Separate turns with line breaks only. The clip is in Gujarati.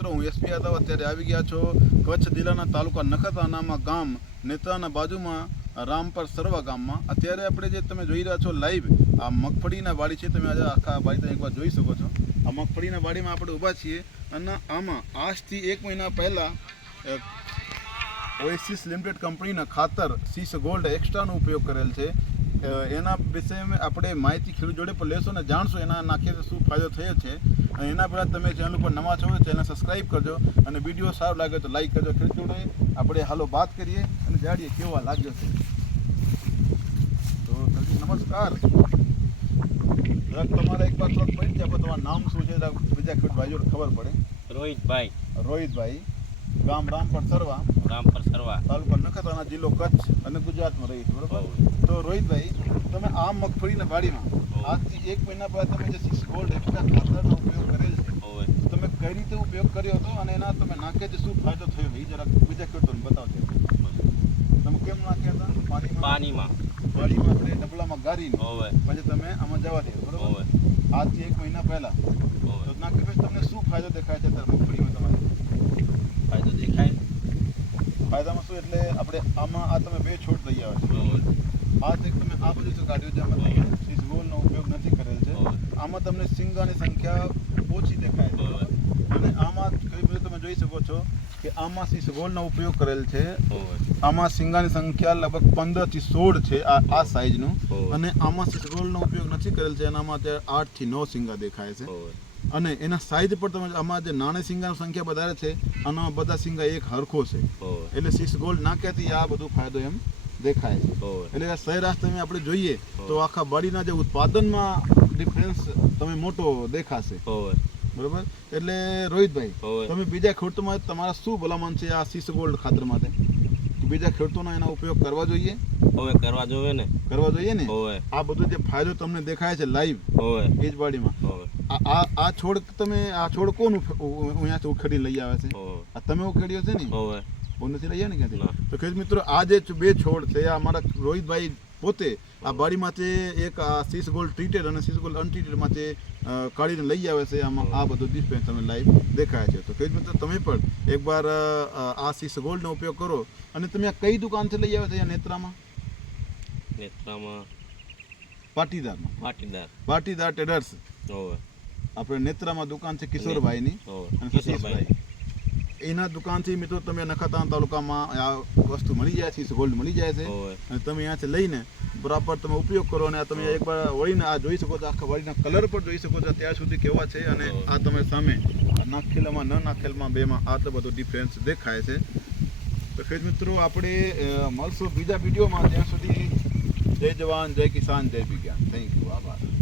મિત્રો, હું એસપી યાદવ અત્યારે આવી ગયા છો કચ્છ જિલ્લાના તાલુકા નખત્રાણામાં ગામ, નેત્રાના બાજુમાં રામપર સરવા ગામમાં. અત્યારે આપણે જે તમે જોઈ રહ્યા છો લાઈવ આ મગફળીના વાડી છે, તમે આજે આખા વાડી તમે એકવાર જોઈ શકો છો. આ મગફળીના વાડીમાં આપણે ઊભા છીએ અને આમાં આજથી એક મહિના પહેલાં ઓએસિસ લિમિટેડ કંપનીના ખાતર સીસ ગોલ્ડ એક્સ્ટ્રાનો ઉપયોગ કરેલ છે. એના વિશે આપણે માહિતી ખેડૂત જોડે પણ લેશો ને જાણશો એના નાખે શું ફાયદો થયો છે. અને એના પહેલાં તમે ચેનલ પર નવા છો ચેનલ સબસ્ક્રાઈબ કરજો અને વીડિયો સારો લાગે તો લાઈક કરજો. ખેડૂત જોડે આપણે હાલો વાત કરીએ અને જાણીએ કેવા લાગ્યો છે. તો નમસ્કાર. તમારા એક વાર થોડોક પડી જાય તમારું નામ શું છે? બીજા ખેડૂત ભાઈઓ ખબર પડે.
રોહિતભાઈ.
રોહિતભાઈ. ગામ રામપર સરવા.
રામપર સરવા.
તાલુકા નખત્રાણા જિલ્લો કચ્છ અને ગુજરાતમાં રહી છે બરોબર? તો રોહિતભાઈ તમે આ મગફળીના વાડીમાં આજથી એક મહિના પહેલા તમે જે સિક્સ ગોલ્ડ એક્સ્ટ્રા ખાતરનો ઉપયોગ કરેલ છે તમે કઈ રીતે ઉપયોગ કર્યો હતો અને એના તમે નાખે છે શું ફાયદો થયો એ જરાક બીજા ખેડૂતોને બતાવજો. તમે કેમ નાખ્યા હતા? પાણીમાં?
પાણીમાં.
વાડીમાં આપણે ડબલામાં ગારીને. પછી તમે આમાં જવા દે બરોબર? આજથી એક મહિના પહેલા. તો પછી તમને શું ફાયદો દેખાય છે અત્યારે મગફળીમાં તમારે
ફાયદો દેખાય
ફાયદામાં શું એટલે આપણે આમાં આ તમે બે છોડ લઈ આવ્યા છો. આ એક તમે આ બધું તો કાઢ્યું જેમાં સિસગોલનો ઉપયોગ નથી કરેલ છે. આમાં તમને સિંગાની સંખ્યા ઓછી દેખાય છે. અને આમાં કઈ બધું તમે જોઈ શકો છો કે આમાં સિસગોલનો ઉપયોગ કરેલ છે. આમાં સિંગાની સંખ્યા લગભગ પંદરથી સોળ છે આ આ સાઈઝનું અને આમાં સિસગોલનો ઉપયોગ નથી કરેલ છે એનામાં અત્યારે આઠથી નવ સિંગા દેખાય છે. અને એના સાઈઝ પર તમે આમાં જે નાણે સિંગાની સંખ્યા વધારે છે આનામાં બધા સિંગા એક હરખો છે. એટલે સિક્સ ગોલ્ડ નાખ્યાથી આ બધું ફાયદો એમ દેખાય છે. એટલે સરેરાશ તમે આપણે જોઈએ તો આખા બાડીના જે ઉત્પાદનમાં ડિફરન્સ તમે મોટો દેખાશે. બરોબર? એટલે રોહિતભાઈ તમે બીજા ખેડૂતોમાં તમારા શું ભલામણ છે આ સીસ ગોલ્ડ ખાતર માટે? બીજા ખેડૂતોનો એનો ઉપયોગ કરવા જોઈએ?
હવે કરવા જોઈએ ને.
કરવા જોઈએ ને? આ બધો જે ફાયદો તમને દેખાય છે લાઈવ
હવે
એ જ બાડીમાં. આ આ આ છોડ તમે આ છોડ કોણ અહીંયાથી ઉખેડી લઈ આવે છે? આ તમે ઉખેડ્યો છે ને? બહુ નથી લઈ આવે ને. ક્યાંથી? તો ખેડ મિત્રો આ જે બે છોડ છે આ અમારા રોહિતભાઈ પોતે આ બારીમાંથી એક આ સીસ ગોલ્ડ ટ્રીટેડ અને સીસ ગોલ્ડ અનટ્રીટેડમાંથી કાઢીને લઈ આવે છે. આમાં આ બધું ડિસ્પેન્સ તમે લાઈવ દેખાય છે. તો ખેડૂત મિત્રો તમે પણ એકવાર આ સીસ ગોલ્ડનો ઉપયોગ કરો અને તમે આ કઈ દુકાનથી લઈ આવે છે? નેત્રામાં?
નેત્રામાં.
પાટીદારમાં.
પાટીદાર.
પાટીદાર ટ્રેડર્સ આપણે નેત્રામાં દુકાન છે કિશોરભાઈની. અને
કિશોરભાઈ.
સતીશભાઈ એના દુકાનથી મિત્રો તમે નખત્રાણા તાલુકામાં આ વસ્તુ મળી જાય છે ગોલ્ડ મળી જાય છે. અને તમે અહીંયાથી લઈને બરાબર તમે ઉપયોગ કરો અને આ તમે એકવાર વળીને આ જોઈ શકો છો આખા વળીના કલર પણ જોઈ શકો છો ત્યાં સુધી કેવા છે અને આ તમે સામે નાખેલામાં ન નાખેલામાં બેમાં આટલો બધો ડિફરન્સ દેખાય છે. તો ખેડ મિત્રો આપણે મળશું બીજા વિડીયોમાં. ત્યાં સુધી જય જવાન જય કિસાન જય વિજ્ઞાન. થેન્ક યુ આભાર.